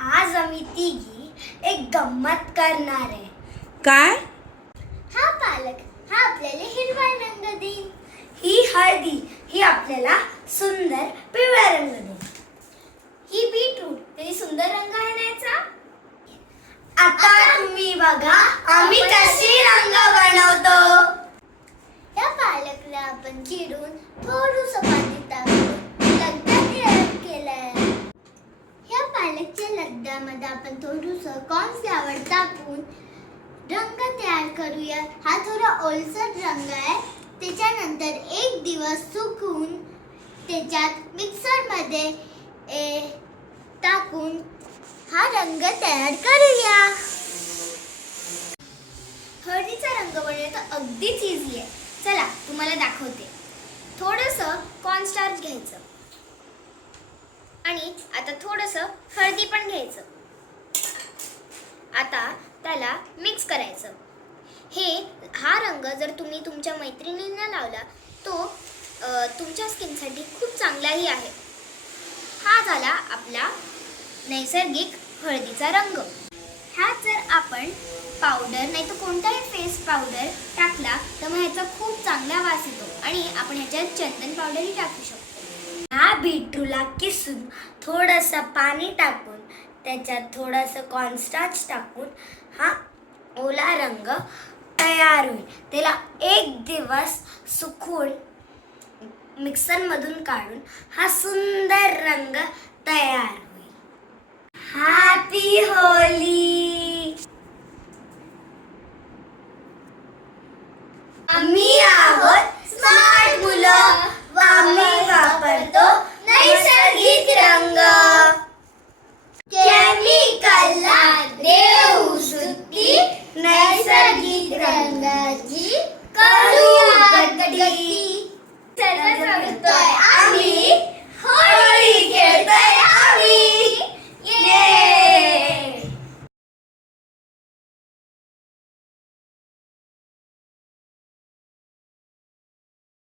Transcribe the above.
आज आम्ही तिघी एक गंमत करणार आहे. काय? हा पालक हा आपल्याला हिरवा रंग देईल. ही हळदी ही आपल्याला सुंदर पिवळा रंग देईल. ही बीटरूट तरी सुंदर रंग आहे ना याचा. आता तुम्ही बघा आम्ही कशी रंग बनवतो. या पालकला आपण चिरून थोडंसं पाणी टाकून लगदा तयार केलाय. या पालकच्या लगद्यामध्ये आपण थोडंसं कॉर्नफ्लॉवर टाकून रंग तयार करूया. हा थोडा ओलसर रंग आहे. त्याच्यानंतर एक दिवस सुकवून त्याच्यात मिक्सरमध्ये टाकून हा रंग तयार करूया. हळदीचा रंग बनवणं अगदीच इझी आहे. चला तुम्हाला दाखवते. थोडंसं कॉर्नस्टार्च घ्यायचं आणि आता थोडंसं हळदी पण घ्यायचं. आता त्याला मिक्स करायचं. हा रंग जर तुम्ही तुमच्या मैत्रिणींना लावला तो तुमच्या स्किनसाठी खूप चांगलाही आहे. हा झाला आपला नैसर्गिक हळदीचा रंग. ह्यात जर आपण पावडर नाही तर कोणताही फेस पावडर टाकला तर मग ह्याचा खूप चांगला वास येतो आणि आपण ह्याच्यात चंदन पावडरही टाकू शकतो. हा बीटरूटला किसून थोडंसं पाणी टाकून त्याच्यात थोडंसं कॉर्नस्टार्च टाकून हा ओला रंग तयार होईल. त्याला एक दिवस सुकवून मिक्सरमधून काढून हा सुंदर रंग तयार होईल. Happy Holy. आम्ही आहोत स्मार्ट मुलं व आम्ही वापरतो नैसर्गिक रंग. केमिकलला देऊ सुट्टी, नैसर्गिक रंगाची करू गट्टी.